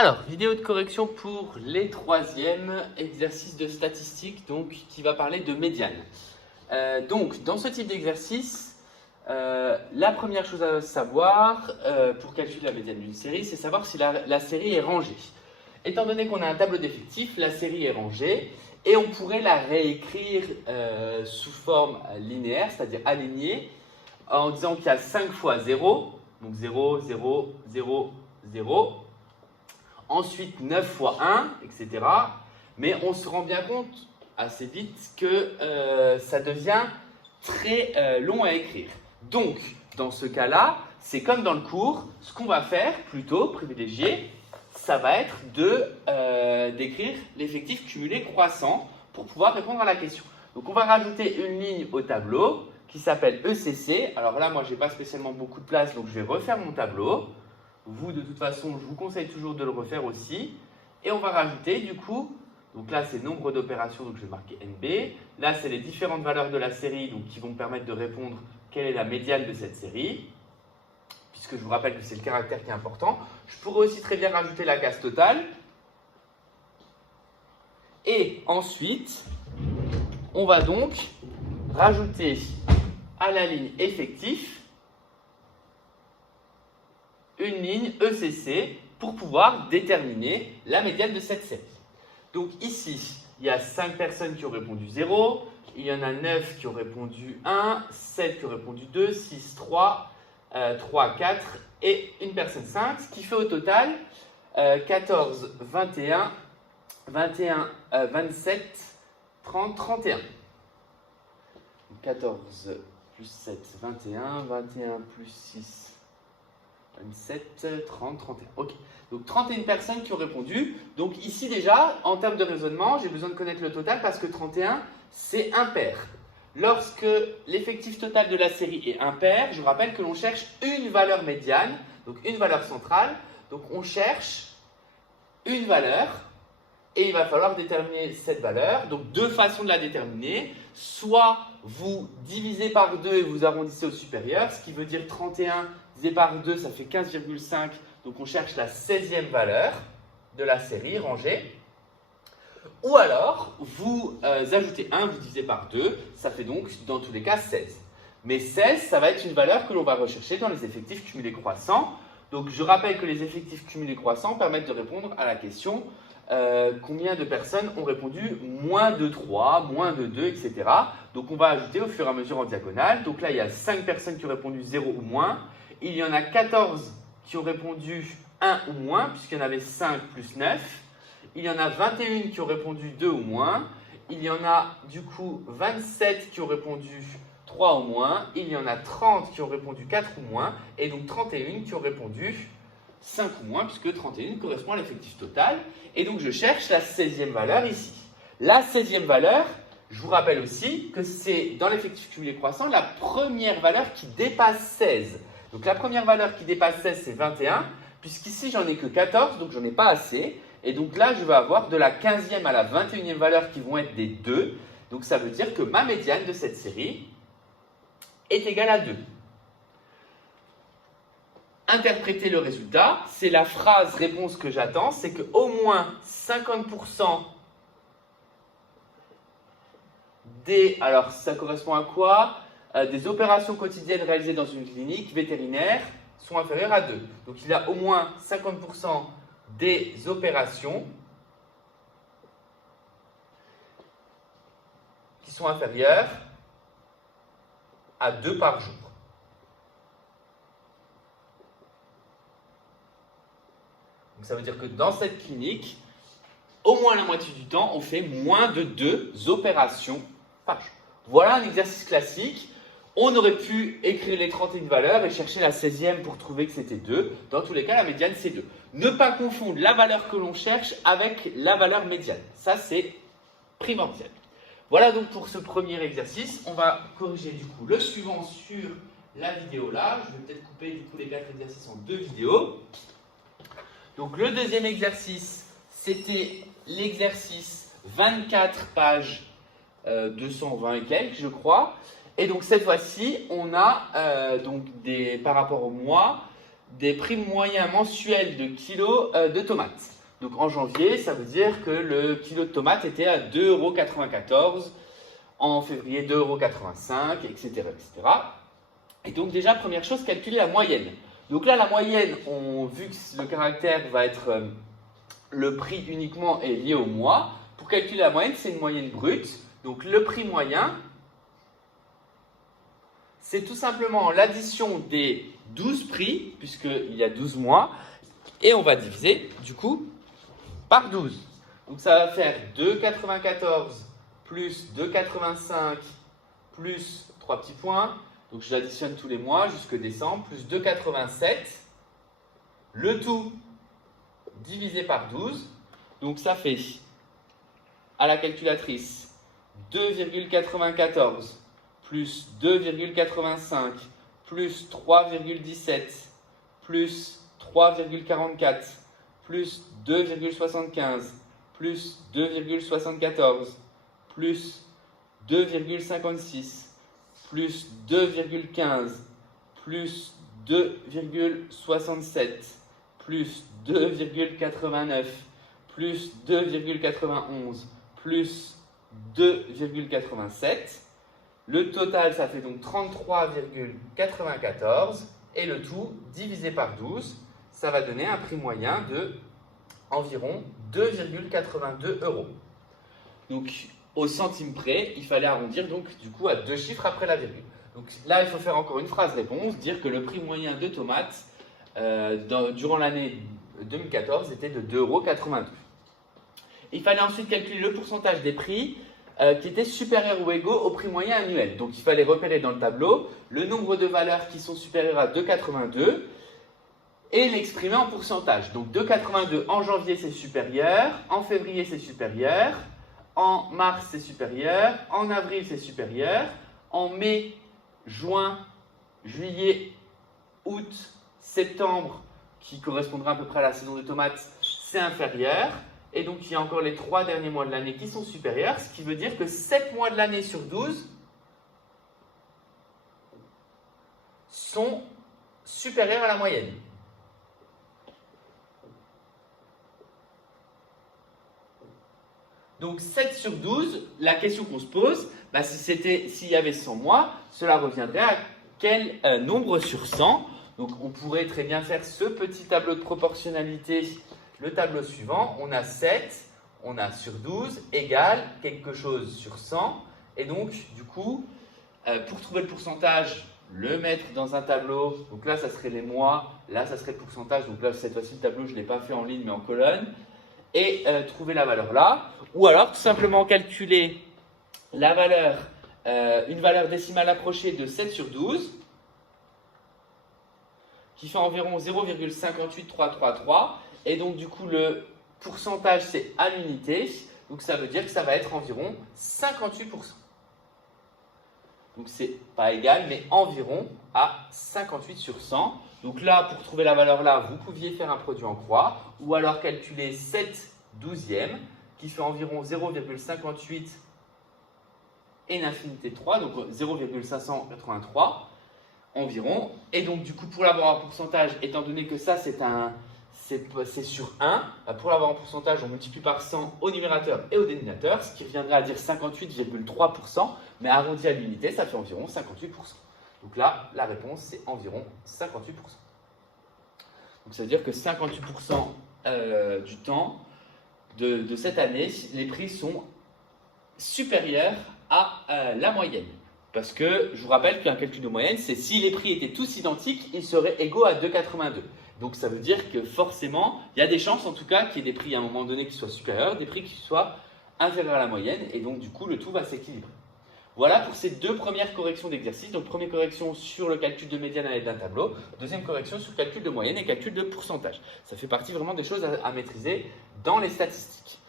Alors, vidéo de correction pour les troisièmes exercices de statistique, donc qui va parler de médiane. Donc, dans ce type d'exercice, la première chose à savoir pour calculer la médiane d'une série, c'est savoir si la série est rangée. Étant donné qu'on a un tableau d'effectifs, la série est rangée et on pourrait la réécrire sous forme linéaire, c'est-à-dire alignée, en disant qu'il y a 5 fois 0, donc 0, 0, 0, 0. Ensuite 9 fois 1, etc. Mais on se rend bien compte assez vite que ça devient très long à écrire. Donc, dans ce cas-là, c'est comme dans le cours, ce qu'on va faire, plutôt privilégié, ça va être d'écrire l'effectif cumulé croissant pour pouvoir répondre à la question. Donc, on va rajouter une ligne au tableau qui s'appelle ECC. Alors là, moi, je n'ai pas spécialement beaucoup de place, donc je vais refaire mon tableau. Vous, de toute façon, je vous conseille toujours de le refaire aussi. Et on va rajouter, du coup, donc là, c'est nombre d'opérations, donc je vais marquer NB. Là, c'est les différentes valeurs de la série, donc qui vont me permettre de répondre quelle est la médiane de cette série, puisque je vous rappelle que c'est le caractère qui est important. Je pourrais aussi très bien rajouter la case totale. Et ensuite, on va donc rajouter à la ligne effectif une ligne ECC pour pouvoir déterminer la médiane de cette série. Donc ici, il y a 5 personnes qui ont répondu 0, il y en a 9 qui ont répondu 1, 7 qui ont répondu 2, 6, 3, 3, 4 et une personne 5, ce qui fait au total 14, 21, 21, 27, 30, 31. 14 plus 7, 21, 21 plus 6, 27, 30, 31. Ok. Donc 31 personnes qui ont répondu. Donc ici déjà, en termes de raisonnement, j'ai besoin de connaître le total parce que 31, c'est impair. Lorsque l'effectif total de la série est impair, je vous rappelle que l'on cherche une valeur médiane, donc une valeur centrale. Donc on cherche une valeur et il va falloir déterminer cette valeur. Donc deux façons de la déterminer. Soit vous divisez par 2 et vous arrondissez au supérieur, ce qui veut dire 31 divisé par 2, ça fait 15,5. Donc on cherche la 16e valeur de la série rangée. Ou alors, vous ajoutez 1, vous divisez par 2, ça fait donc dans tous les cas 16. Mais 16, ça va être une valeur que l'on va rechercher dans les effectifs cumulés croissants. Donc je rappelle que les effectifs cumulés croissants permettent de répondre à la question combien de personnes ont répondu moins de 3, moins de 2, etc. Donc on va ajouter au fur et à mesure en diagonale. Donc là, il y a 5 personnes qui ont répondu 0 ou moins. Il y en a 14 qui ont répondu 1 ou moins, puisqu'il y en avait 5 plus 9. Il y en a 21 qui ont répondu 2 ou moins. Il y en a du coup 27 qui ont répondu 3 ou moins. Il y en a 30 qui ont répondu 4 ou moins. Et donc 31 qui ont répondu 5 ou moins, puisque 31 correspond à l'effectif total. Et donc je cherche la 16e valeur ici. La 16e valeur, je vous rappelle aussi que c'est dans l'effectif cumulé croissant la première valeur qui dépasse 16. Donc la première valeur qui dépasse 16, c'est 21, puisqu'ici j'en ai que 14, donc j'en ai pas assez. Et donc là, je vais avoir de la 15e à la 21e valeur qui vont être des 2. Donc ça veut dire que ma médiane de cette série est égale à 2. Interpréter le résultat, c'est la phrase réponse que j'attends, c'est qu'au moins 50% des, alors ça correspond à quoi? Des opérations quotidiennes réalisées dans une clinique vétérinaire sont inférieures à 2. Donc il y a au moins 50% des opérations qui sont inférieures à 2 par jour. Donc ça veut dire que dans cette clinique, au moins la moitié du temps, on fait moins de 2 opérations par jour. Voilà un exercice classique. On aurait pu écrire les 31 valeurs et chercher la 16e pour trouver que c'était 2. Dans tous les cas, la médiane, c'est 2. Ne pas confondre la valeur que l'on cherche avec la valeur médiane. Ça, c'est primordial. Voilà donc pour ce premier exercice. On va corriger du coup le suivant sur la vidéo là. Je vais peut-être couper du coup les 4 exercices en 2 vidéos. Donc le deuxième exercice, c'était l'exercice 24 pages 220 et quelques, je crois. Et donc cette fois-ci, on a par rapport au mois, des prix moyens mensuels de kilos de tomates. Donc en janvier, ça veut dire que le kilo de tomates était à 2,94 €, en février 2,85 €, etc., etc. Et donc déjà, première chose, calculer la moyenne. Donc là, la moyenne, vu que le caractère va être le prix uniquement est lié au mois, pour calculer la moyenne, c'est une moyenne brute. Donc le prix moyen, c'est tout simplement l'addition des 12 prix, puisqu'il y a 12 mois, et on va diviser du coup par 12. Donc ça va faire 2,94 plus 2,85 plus 3 petits points. Donc je l'additionne tous les mois jusque décembre, plus 2,87. Le tout divisé par 12. Donc ça fait à la calculatrice 2,94 plus 2,85 plus 3,17 plus 3,44 plus 2,75 plus 2,74 plus 2,56 plus 2,15 plus 2,67 plus 2,89 plus 2,91 plus 2,87. Le total, ça fait donc 33,94 et le tout divisé par 12, ça va donner un prix moyen de environ 2,82 €. Donc, au centime près, il fallait arrondir donc du coup à 2 chiffres après la virgule. Donc là, il faut faire encore une phrase réponse, dire que le prix moyen de tomates durant l'année 2014 était de 2,82 €. Il fallait ensuite calculer le pourcentage des prix qui étaient supérieurs ou égaux au prix moyen annuel. Donc il fallait repérer dans le tableau le nombre de valeurs qui sont supérieures à 2,82 et l'exprimer en pourcentage. Donc 2,82 en janvier c'est supérieur, en février c'est supérieur, en mars c'est supérieur, en avril c'est supérieur, en mai, juin, juillet, août, septembre, qui correspondra à peu près à la saison des tomates, c'est inférieur. Et donc il y a encore les 3 derniers mois de l'année qui sont supérieurs, ce qui veut dire que 7 mois de l'année sur 12 sont supérieurs à la moyenne. Donc 7 sur 12, la question qu'on se pose, s'il y avait 100 mois, cela reviendrait à quel nombre sur 100? Donc on pourrait très bien faire ce petit tableau de proportionnalité, le tableau suivant. On a 7, on a sur 12, égale quelque chose sur 100. Et donc du coup, pour trouver le pourcentage, le mettre dans un tableau. Donc là, ça serait les mois, là, ça serait le pourcentage. Donc là, cette fois-ci, le tableau, je ne l'ai pas fait en ligne, mais en colonne. Et trouver la valeur là, ou alors tout simplement calculer la valeur, une valeur décimale approchée de 7 sur 12, qui fait environ 0,58333, et donc du coup le pourcentage c'est à l'unité, donc ça veut dire que ça va être environ 58%. Donc c'est pas égal, mais environ à 58 sur 100. Donc là, pour trouver la valeur là, vous pouviez faire un produit en croix, ou alors calculer 7 douzièmes, qui fait environ 0,58 et l'infinité 3, donc 0,583 environ. Et donc du coup, pour l'avoir en pourcentage, étant donné que ça c'est sur 1, pour l'avoir en pourcentage, on multiplie par 100 au numérateur et au dénominateur, ce qui reviendrait à dire 58,3%, mais arrondi à l'unité, ça fait environ 58%. Donc là, la réponse, c'est environ 58%. Donc ça veut dire que 58% du temps de cette année, les prix sont supérieurs à la moyenne. Parce que je vous rappelle qu'un calcul de moyenne, c'est si les prix étaient tous identiques, ils seraient égaux à 2,82. Donc ça veut dire que forcément, il y a des chances en tout cas qu'il y ait des prix à un moment donné qui soient supérieurs, des prix qui soient inférieurs à la moyenne, et donc du coup le tout va s'équilibrer. Voilà pour ces deux premières corrections d'exercice. Donc première correction sur le calcul de médiane à l'aide d'un tableau, deuxième correction sur le calcul de moyenne et calcul de pourcentage. Ça fait partie vraiment des choses à maîtriser dans les statistiques.